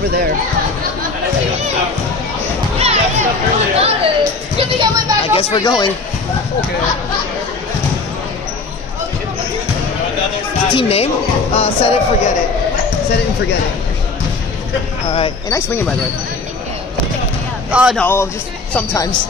over there. I guess we're going. Team name? Set it, forget it. Set it and forget it. Alright. Hey, nice swinging, by the way. Oh, no, just sometimes.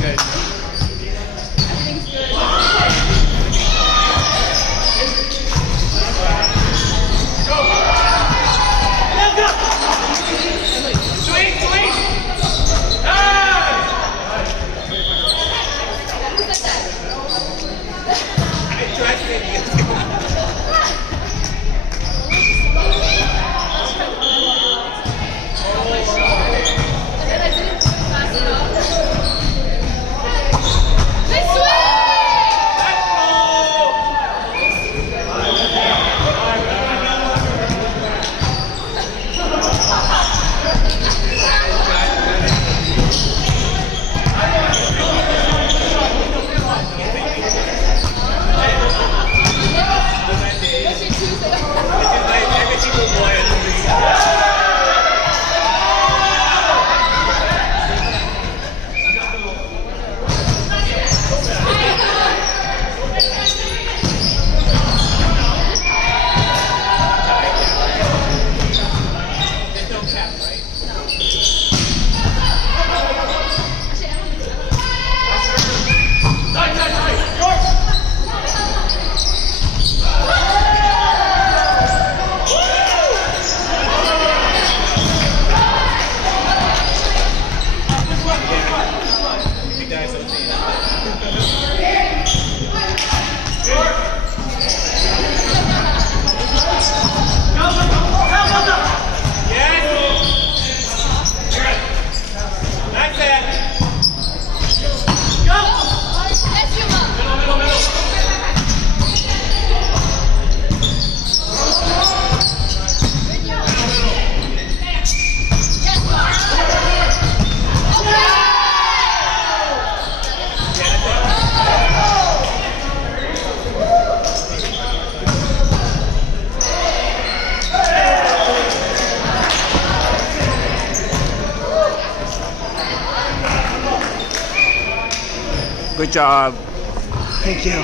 Good. Everything's good. Good job. Thank you.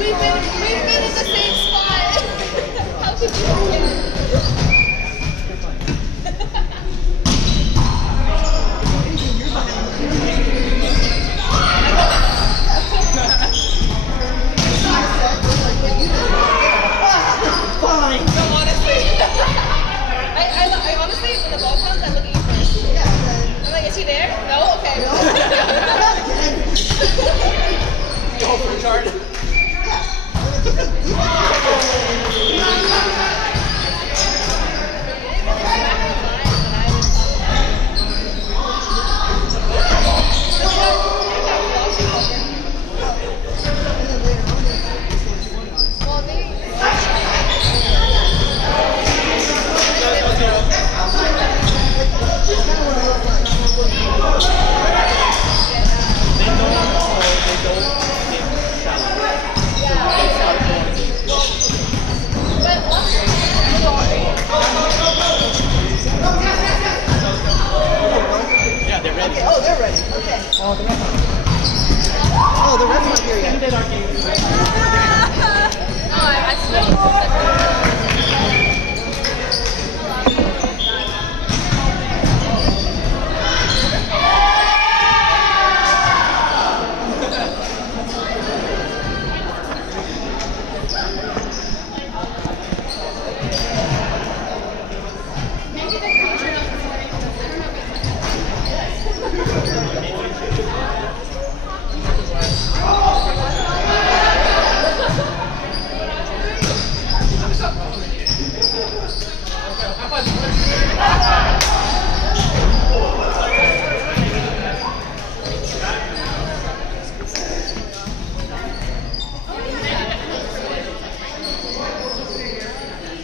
We've been in the same spot. How could you forget? Fine. No, honestly. I honestly, when the ball comes, I'm looking at you first. I'm like, is he there? No? Okay. Go for a chart.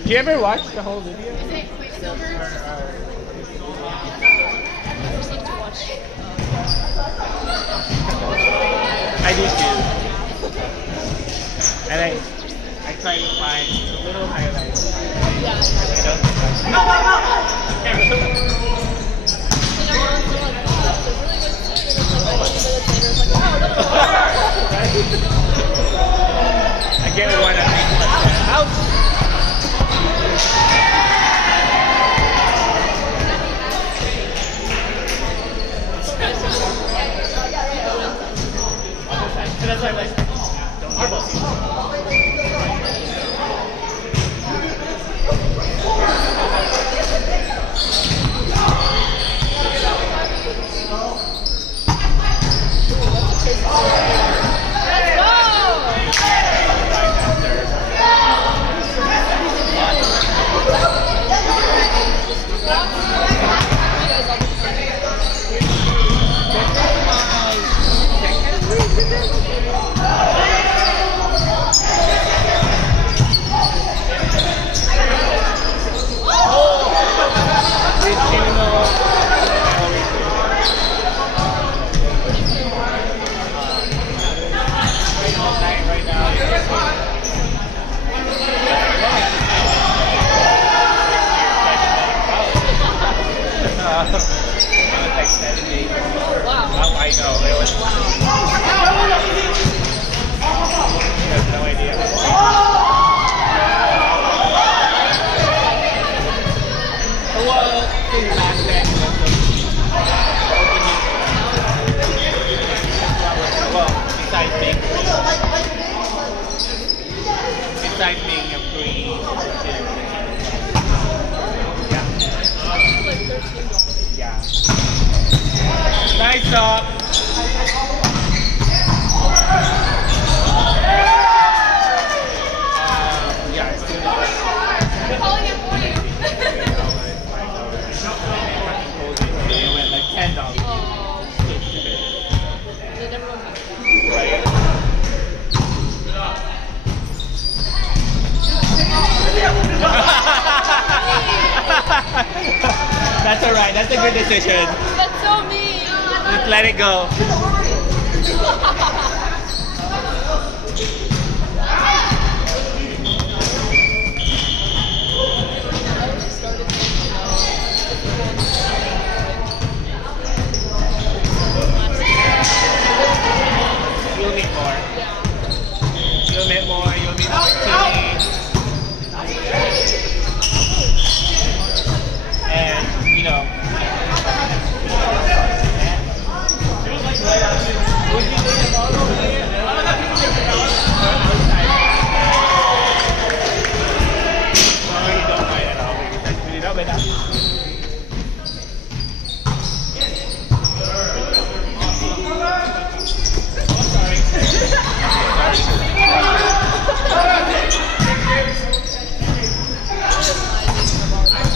Do you ever watch the whole video? Is it Quicksilver? I never seem to watch. I do too. And I try to find the little highlights. Yeah. You know? I get one at ouch! That's why I like Nice job. Yeah, it's too long. I'm calling it for you. It went like $10. Oh. They never went back. Right? That's alright, that's a good decision. That's so mean. Just let it go. You'll meet more. You'll meet more. You'll meet opportunities. And, you know. Would you think about it? I don't mind at all because that's really not bad.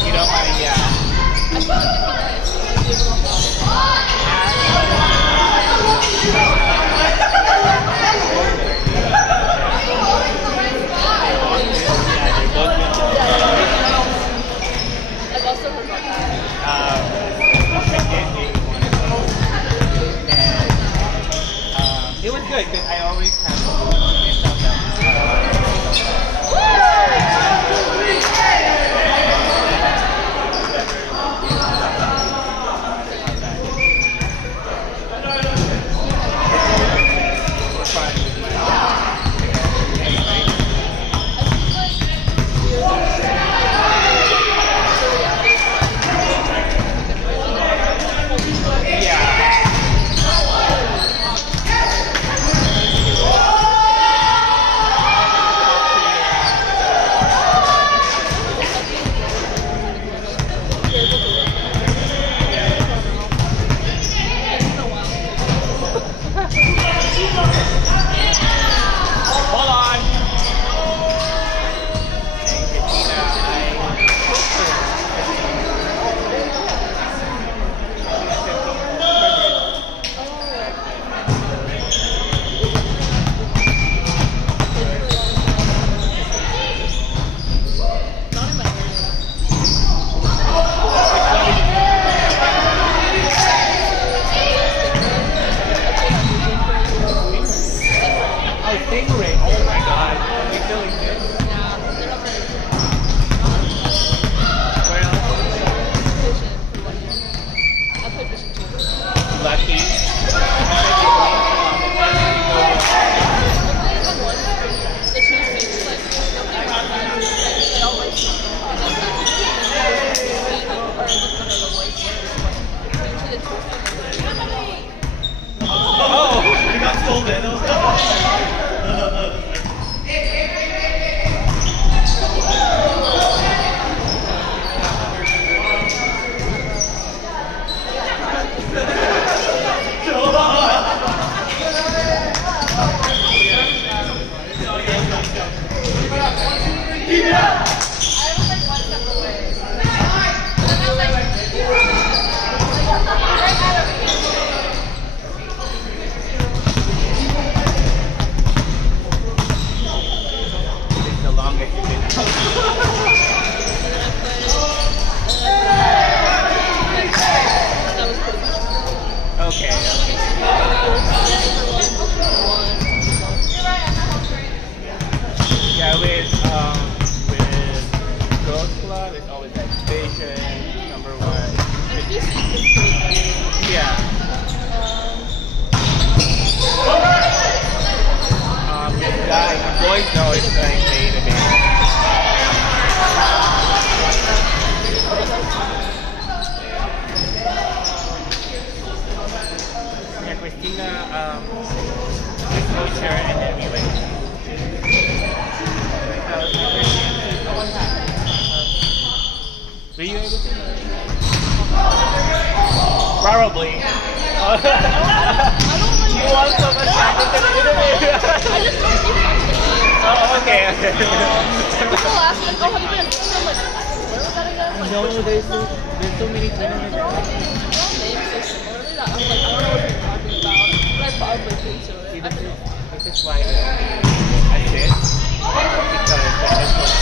You don't mind, yeah. I've also heard about that. It was good because I always have yeah. just like play it a bit. Yeah, Christina, with culture and then we went. Were you able to? Probably. You want so much time to Oh, okay. People ask me, oh, have you been in so much? Where was that again? Like, No, there's so many tournaments. names so similarly that I'm like, I don't know what you're talking about, but I probably think to See, it. this is why I did. Because the headphones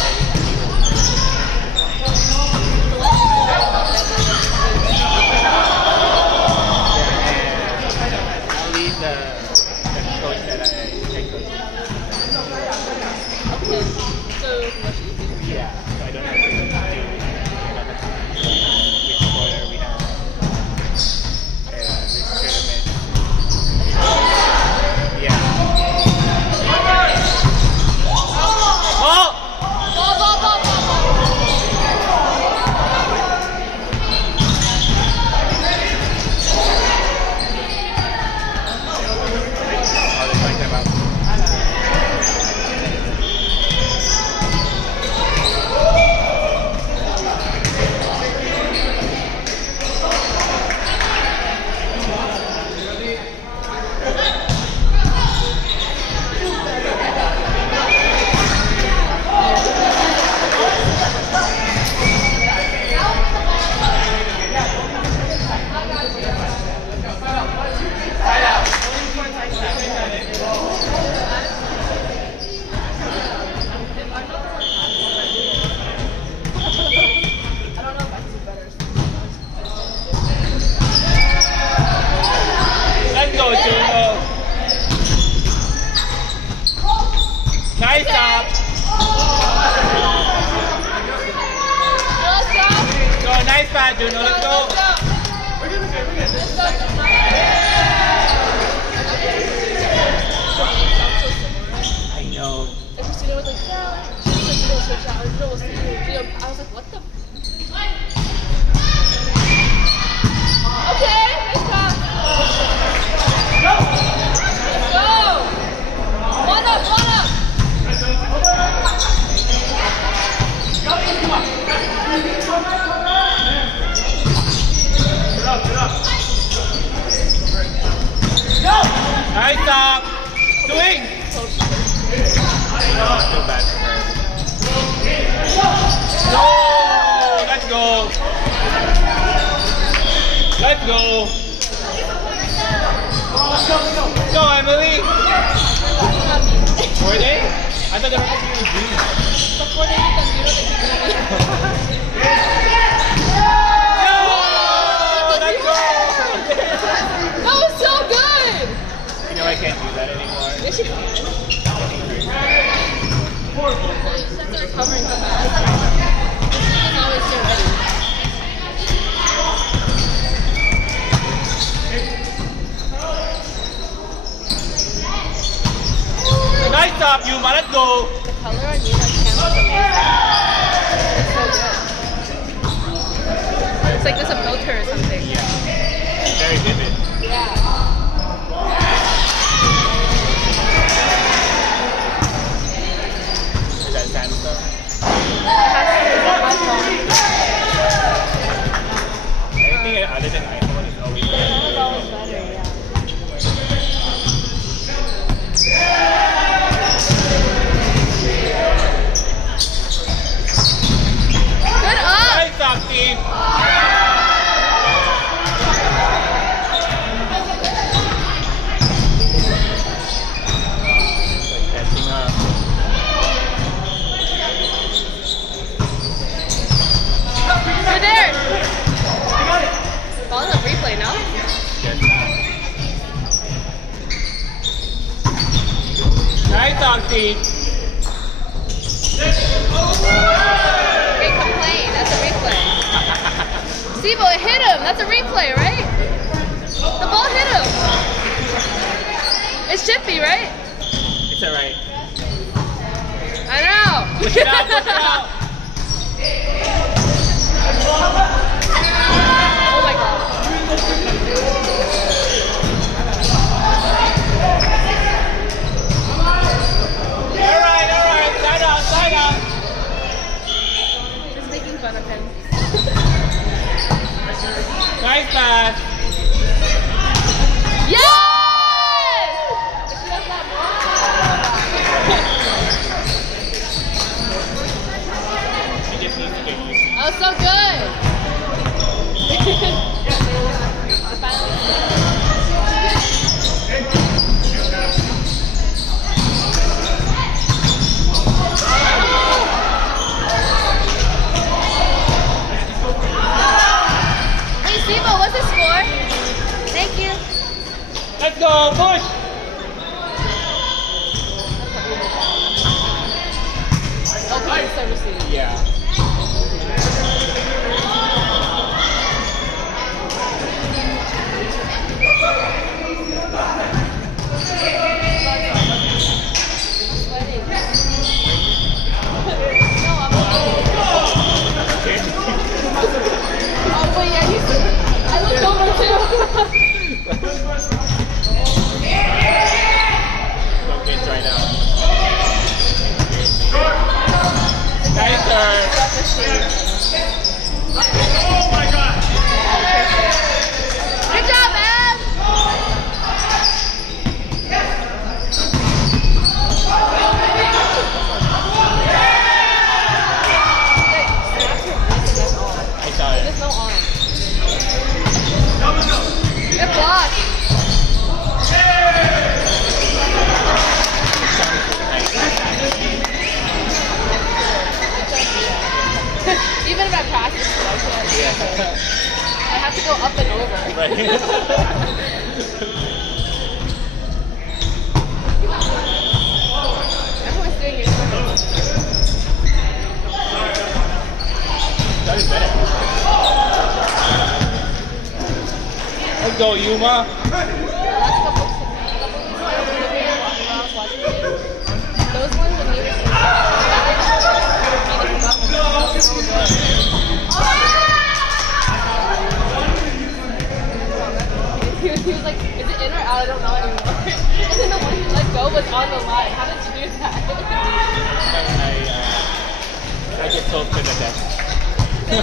I'll leave the coach that I coach. Okay, so much easier. Yeah, so I don't have to do which spoiler we have. This tournament. Yeah. Oh! Ball, ball, ball, ball, ball. Oh, they're talking about. Let's go, Juno. Nice job. Let's go. Go, nice pass, Juno. Let's go. I know. And Christina was like, yeah. She was like, no, switch out. No, was video. I was like, what the? Okay, nice pass. Let's go. One up, one up. Nice job. Swing. Oh, I feel bad for her. No, let's go. Let's go. Go, Emily. Were they? I thought they were going to be green. Before they did that, you know they No, let's go. That was so good! You know I can't do that anymore. Yes, you can. Since they're recovering so fast, it's always so ready. Nice job, Yuma. Let's go. The color on Yuma's camera is amazing. It's so good. It's like there's a filter or something. Yeah. Very vivid. Yeah. Is that Samsung? Anything other than iPhone is always better. It's always better, yeah. Good up! Nice job, team. Catching up. You're there! Ball's a replay, no? Yes. Nice job, team. Can't complain, that's a replay. Sibo, it hit him! That's a replay, right? The ball hit him! It's chippy, right? It's alright. I know. Push it out, push it out. Oh my god. Alright, side out, side out. Just making fun of him. Nice pass. Yes! She just needs to get used to it. Oh, so good. Hey, Sibo, what's the score? Thank you. Let's go, push. Okay, so received. Yeah. Sweating. No, I'm okay. Oh, wait, yeah, I looked over too. Okay, try now. Nice turn. Oh my god. Good job, man. I saw it. There's no on. Good block. Even if I practice, I have to go up and over. Right. Everyone's doing it. That is better. Let's go, Yuma. Last couple of those ones when he he was like, is it in or out? I don't know anymore. And then the one he let go was on the line. How did you do that? I get so good at that. He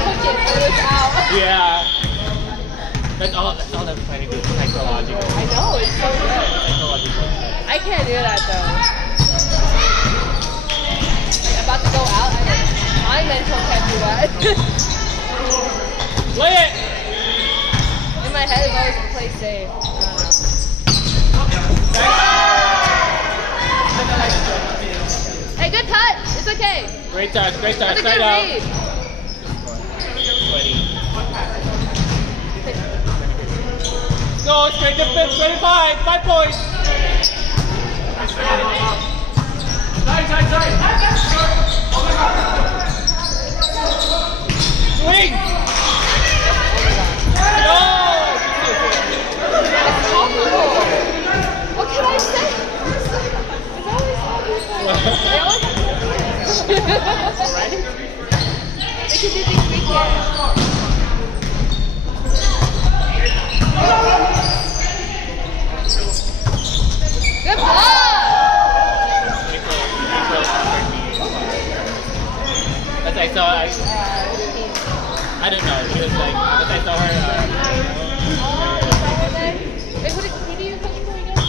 took it, so it was out. Yeah. That's all I'm trying to do. Psychological. I know, it's so good. Psychological. I can't do that though. Like, about to go out, my mental can't do that. Play it! In my head, it's always play safe. Hey, good touch. It's okay. Great touch, great touch. That's a good Side out. read. 20. Go straight to 25. 5 points. Swing! No! It's possible. What can I say? It's always They always Right? They can do things we can't. Good block! As I saw, I don't know. She was like, as I saw her. Wait, who do you coach for again? I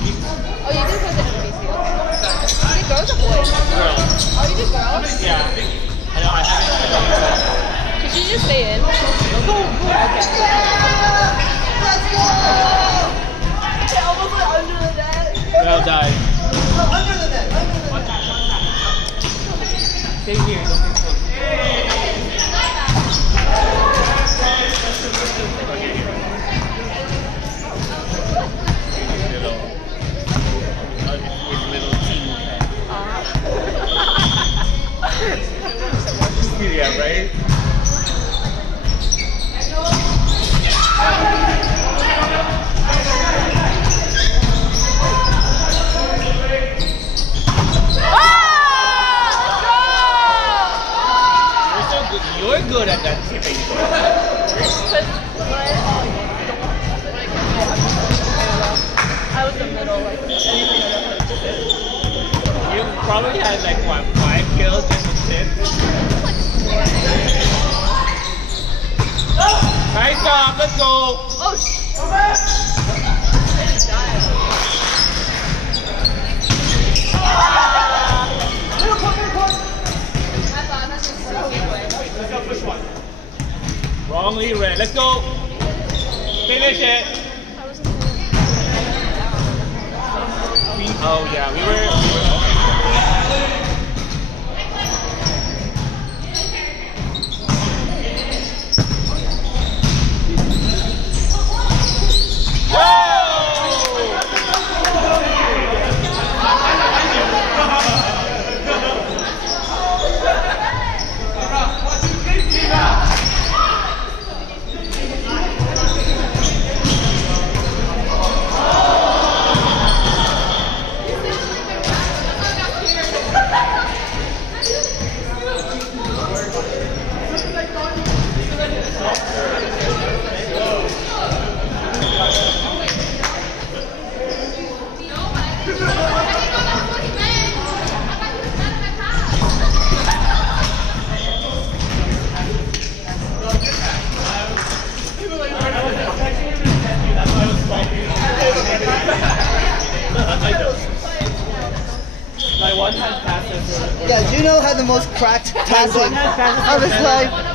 think Oh, you do coach at NBC. Okay. Is it girls or boys? girls. Oh, you do girls? Yeah. I know. I haven't. Could you just stay in? Okay. It almost went under the net. Well done. Under the net. Stay here. Don't be close. Little team. Yeah, right? You're good at that skipping. I was in the middle, like anything else. You probably had like what, 5 kills just to sit. Nice job, let's go. Oh, Wrongly read. Let's go. Finish it. Oh yeah, we were Yeah, Juno had the most cracked passing of his life.